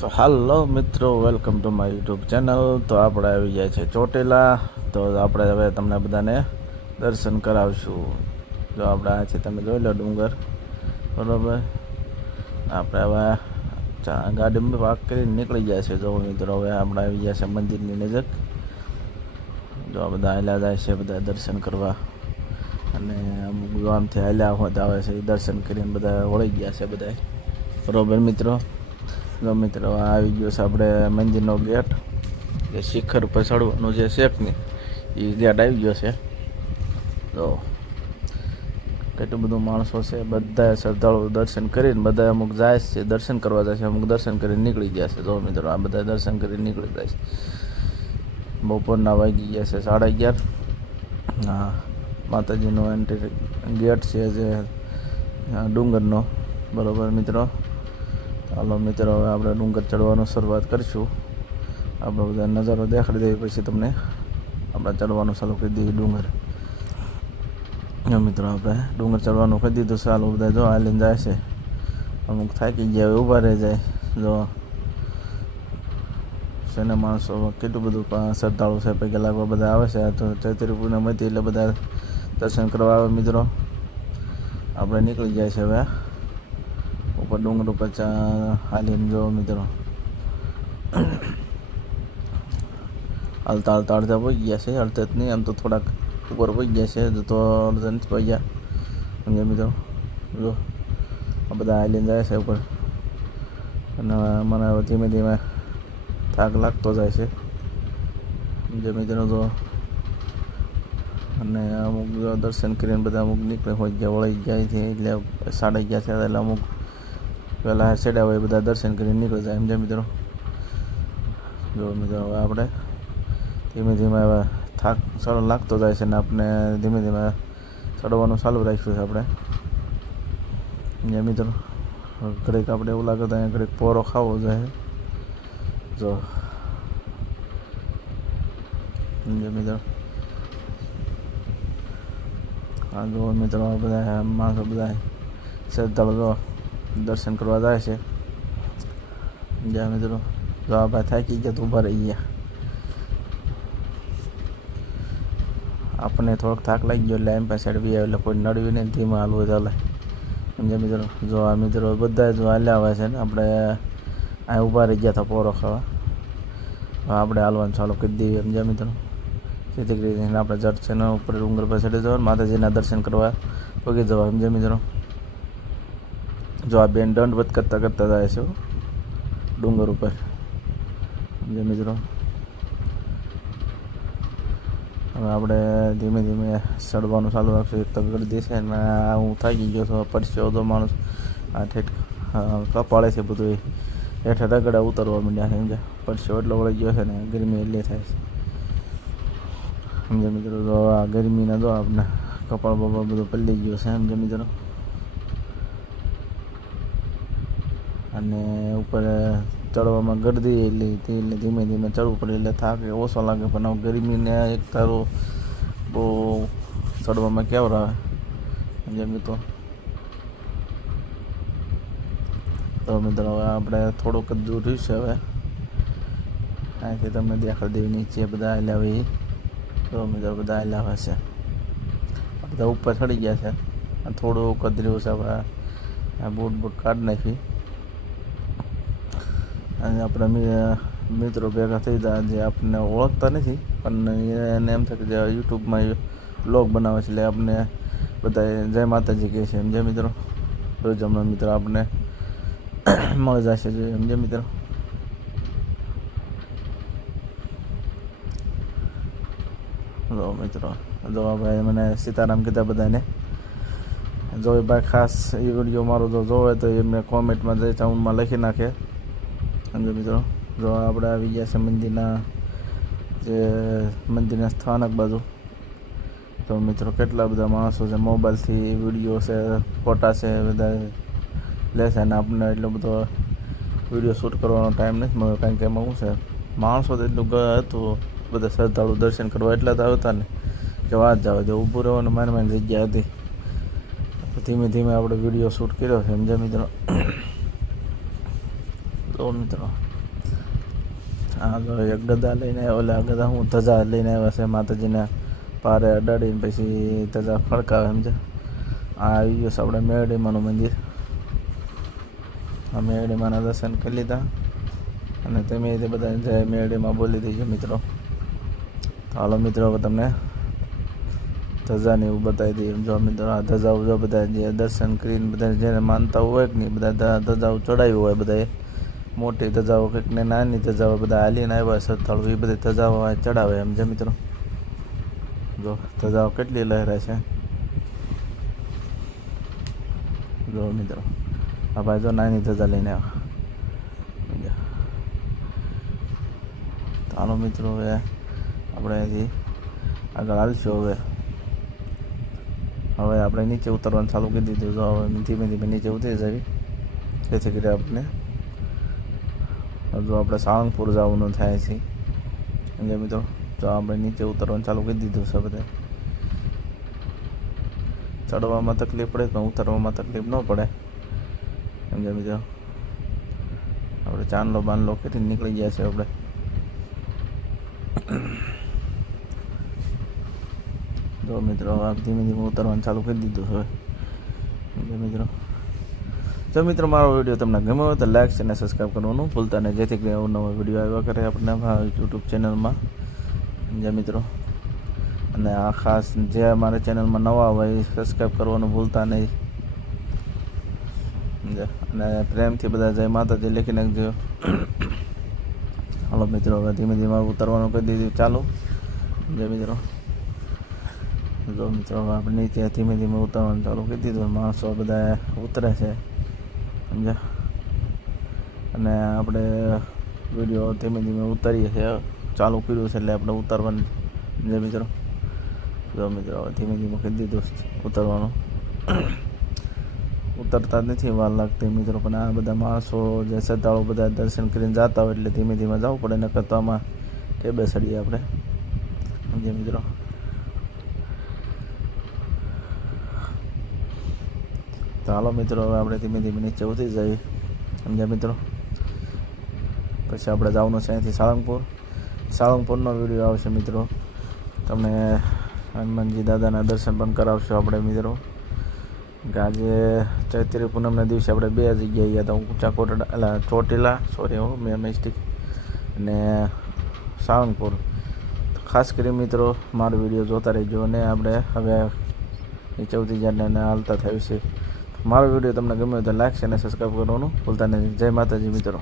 તો હાલો મિત્રો, welcome to my YouTube channel. તો આપણે આવી જાય છે ચોટીલા. તો આપણે હવે તમને બધાને દર્શન કરાવશું. જો આપણે અહીંથી તમે જોઈ લો ડુંગર, બરાબર. આપણે હવે ગાડીમાં પાર્ક કરીને નીકળી જાય છે. જો મિત્રો હવે આપણે આવી ગયા છે મંદિરની નજીક. જો આ બધા હાલ્યા જાય છે, બધા દર્શન કરવા. અને અમુક ગામથી હાલ્યા હોત આવે છે, એ દર્શન કરીને બધા વળી ગયા છે બધા, બરાબર મિત્રો. જો મિત્રો આવી ગયો છે આપણે મંદિરનો ગેટ, જે શિખર ઉપર ચડવાનું જે છે ને એ ગેટ આવી ગયો છે. તો કેટલું બધું માણસો છે, બધા શ્રદ્ધાળુ દર્શન કરીને બધા અમુક જાય છે, દર્શન કરવા જાય છે, અમુક દર્શન કરીને નીકળી ગયા છે. જો મિત્રો આ બધા દર્શન કરીને નીકળી જાય છે. બપોરના વાગી ગયા છે 11:30. હા, માતાજીનો એન્ટ્રી ગેટ છે જે ડુંગરનો, બરાબર મિત્રો. ચાલો મિત્રો હવે આપણે ડુંગર ચડવાનું શરૂઆત કરીશું. આપણે બધા નજારો દેખાડી દઈએ, પછી તમને આપણે ચડવાનું ચાલુ કરી દઈએ ડુંગર. મિત્રો આપણે ડુંગર ચડવાનું કરી દીધું. ચાલો બધા જો હાલીને જાય છે. અમુક થાકી ગયા હોય ઊભા રહી જાય. જો છે ને માણસો કેટલું બધું શ્રદ્ધાળુ છે, પૈકી લાગવા બધા આવે છે. તો ચૈત્રી પૂનમ હતી એટલે બધા દર્શન કરવા આવે મિત્રો. આપણે નીકળી જાય છે હવે ઉપર ડુંગર ઉપર હાલીને. જો મિત્રો હાલતા હાલતા અડધા પહોંચી ગયા છે, અડધા જ નહીં, આમ તો થોડાક ઉપર પહોંચી ગયા છે, તો અડધા નથી પહોંચ્યા. સમજ્યા મિત્રો. જો આ બધા હાલીને જાય છે ઉપર. અને મને ધીમે ધીમે થાક લાગતો જાય છે, સમજ્યા મિત્રો. તો અને અમુક દર્શન કરીને બધા અમુક નીકળે હોય ગયા, વળી જાય છે, એટલે 11:30 છે, એટલે અમુક પહેલાં સેડા હોય બધા દર્શન કરીને નીકળી જાય, સમજ્યા મિત્રો. જો મિત્રો હવે આપણે ધીમે ધીમે હવે થાક સરળ લાગતો જાય છે, ને આપણે ધીમે ધીમે ચડવાનું ચાલુ રાખ્યું છે આપણે, સમજ્યા મિત્રો. ઘડીક આપણે એવું લાગે તો અહીંયા ઘડીક પોરો ખાવો જોઈએ. જો સમજ્યા મિત્રો. હા જો મિત્રો બધા માણસો બધા શ્રદ્ધાળુ દર્શન કરવા જાય છે, સમજ્યા મિત્રો. જો આ ભાઈ થાકી ગયા તો ઊભા રહી ગયા. આપણને થોડોક થાક લાગી ગયો એટલે એમ પાસે ચડવી આવે, એટલે કોઈ નડવી નહીં, ધીમા હાલવું ચાલે, સમજ્યા મિત્રો. જો આ મિત્રો બધા જો હાલ્યા આવે છે ને, આપણે અહીં ઊભા રહી ગયા હતા પોરો ખાવા. આપણે હાલવાનું ચાલુ કરી દઈએ, સમજ્યા મિત્રો. જેથી કરીને આપણે જટ છે ને ઉપર ડુંગર પર ચડી જવાનું, માતાજીના દર્શન કરવા પગી જવા, સમજ્યા મિત્રો. જો આ બેન દંડવત કરતાં કરતાં જાય છે ડુંગર ઉપર, સમજ્યા મિત્રો. હવે આપણે ધીમે ધીમે ચડવાનું ચાલુ રાખશું. એક તો ગળદી છે ને હું થાકી ગયો છું, પરસ્યો તો માણસ આ ઠેઠ કપાળે છે બધું હેઠે રગડા ઉતરવા માંડ્યા છે, સમજ્યા. પરસ્યો એટલો વળી ગયો છે ને ગરમી એટલે થાય છે, સમજ્યા મિત્રો. તો આ ગરમીના જો આપણે કપાળ બપાળ બધું પલળી ગયું છે, સમજ્યા મિત્રો. અને ઉપર ચડવામાં ગરદી એટલે ધીમે ધીમે ચડવું પડે એટલે થાક ઓછો લાગે. પણ હવે ગરમીને એક તારું બહુ ચડવામાં કેવર આવે, સમજ્યા મિત્રો. તો મિત્રો હવે આપણે થોડુંક જ દૂર રહ્યું છે. હવે અહીંથી તમને દેખાડી દેવી નીચે બધા હાલ્યા હોય. તો મિત્રો બધા હાલ્યા હોય છે, બધા ઉપર ચડી ગયા છે. થોડું કદર્યું છે. હવે આ બૂટ કાઢી નાખી અને આપણે મિત્રો ભેગા થઈ જાય, જે આપણને ઓળખતા નથી પણ એને એમ થાય કે જે યુટ્યુબમાં બ્લોગ બનાવે છે, એટલે આપણે બધા જય માતાજી કહે છે, સમજ્યા મિત્રો. રોજ હમણાં મિત્રો આપણે મળી જશે, સમજ્યા મિત્રો. જો મિત્રો જો ભાઈ મને સીતારામ કીધા બધાને. જો ભાઈ ખાસ એ વિડીયો મારો જો જોવે તો એમને કોમેન્ટમાં જઈ ટાઉનમાં લખી નાખે, સમજો મિત્રો. જો આપણે આવી ગયા છે મંદિરના સ્થાનક બાજુ. તો મિત્રો કેટલા બધા માણસો છે, મોબાઈલથી વિડીયો છે, ફોટા છે, બધા લે છે. અને આપણને એટલો બધો વિડીયો શૂટ કરવાનો ટાઈમ નથી મળ્યો, કારણ કે એમાં શું છે, માણસો તો એટલું હતું, બધા શ્રદ્ધાળુ દર્શન કરવા એટલા તો આવતા ને કે વાત જવા દે. ઊભું રહેવાનું મારી જગ્યા હતી. ધીમે ધીમે આપણે વિડીયો શૂટ કર્યો છે, સમજ્યા મિત્રો. તો મિત્રો આ તો એક ગદા લઈને ઓલા ગદા હું ધજા લઈને આવ્યા છે માતાજીને પારે અડાડીને પછી ધજા ફડકાવે સમજે. આ આવી ગયું છે આપણે મેરડીમાનું મંદિર. આ મેરડીમાના દર્શન કરી લીધા અને તમે તે બધા જય મેરડીમાં બોલી દીધું મિત્રો. તો હાલો મિત્રો હવે તમને ધજાને એવું બતાવી દઈએ. જો મિત્રો આ ધજાઓ જો બધા જે દર્શન કરીને બધા જેને માનતા હોય કે નહીં બધા ધજાઓ ચડાવી હોય બધાએ મોટી ધજાઓ કંઈક ને નાની ધજાઓ બધા હાલીને આવ્યા શ્રદ્ધાળુ એ બધી ધજાઓ ચડાવે એમ છે મિત્રો. જો ધજાઓ કેટલી લહેરાય છે જો મિત્રો. આ ભાઈ જો નાની ધજા લઈને આવ્યા. ચાલો મિત્રો હવે આપણે અહીંથી આગળ હાલશું. હવે આપણે નીચે ઉતરવાનું ચાલુ કરી દીધું. જો હવે ધીમે ધીમે નીચે ઉતરી જવી જેથી કરી આપણે હજુ આપણે સાળંગપુર જવાનું થાય છે સમજે મિત્રો. જો આપણે નીચે ઉતરવાનું ચાલુ કરી દીધું છે બધે. ચડવામાં તકલીફ પડે પણ ઉતરવામાં તકલીફ ન પડે સમજે મિત્રો. આપણે ચાંદલો બાંધલો કરીને નીકળી ગયા છે આપણે. જો મિત્રો ધીમે ધીમે ઉતરવાનું ચાલુ કરી દીધું હવે સમજે મિત્રો. જો મિત્રો મારો વિડીયો તમને ગમ્યો હોય તો લાઈક અને સબસ્ક્રાઈબ કરવાનું ભૂલતા નહીં જેથી કરીને નવો વિડીયો આવ્યા કરે આપણે યુટ્યુબ ચેનલમાં સમજ્યા મિત્રો. અને આ ખાસ જે અમારા ચેનલમાં નવા હોય એ સબસ્ક્રાઈબ કરવાનું ભૂલતા નહીં સમજ્યા. અને પ્રેમથી બધા જય માતાજી લખી નાખજો. હાલો મિત્રો હવે ધીમે ધીમે ઉતરવાનું કરી દીધું ચાલુ સમજ્યા મિત્રો. જો મિત્રો આપણે નીચે ધીમે ધીમે ઉતરવાનું ચાલુ કરી દીધું. માણસો બધા ઉતરે છે સમજ્યા. અને આપણે વિડીયો ધીમે ધીમે ઉતારીએ છીએ ચાલુ કર્યું છે એટલે આપણે ઉતારવાનું સમજે મિત્રો. જો મિત્રો હવે ધીમે ધીમે કરી દીધું ઉતરવાનું. ઉતરતા જ નથી વાર લાગતી મિત્રો પણ આ બધા માણસો જે શ્રદ્ધાળુ બધા દર્શન કરીને જતા હોય એટલે ધીમે ધીમે જવું પડે. નકર તો આમાં ટેબે ચડીએ આપણે સમજે મિત્રો. તો હાલો મિત્રો હવે આપણે ધીમે ધીમે નીચે ઉતરી જઈએ સમજ્યા મિત્રો. પછી આપણે જવાનું છે અહીંથી સાળંગપુર. સાળંગપુરનો વિડીયો આવશે મિત્રો. તમને હનુમાનજી દાદાના દર્શન પણ કરાવશું આપણે મિત્રો. કે આજે ચૈત્રી પૂનમના દિવસે આપણે બે જગ્યાએ ગયા હતા. ઊંચા કોટડા ચોટીલા મેં મિસ્ટેક અને સાળંગપુર. ખાસ કરી મિત્રો મારો વિડીયો જોતા રહેજો. અને આપણે હવે નીચે ઉતરી જઈને હાલતા થયું છે. મારો વિડીયો તમને ગમ્યો તો લાઈક અને સબસ્ક્રાઈબ કરવાનું ભૂલતા નહીં. જય માતાજી મિત્રો.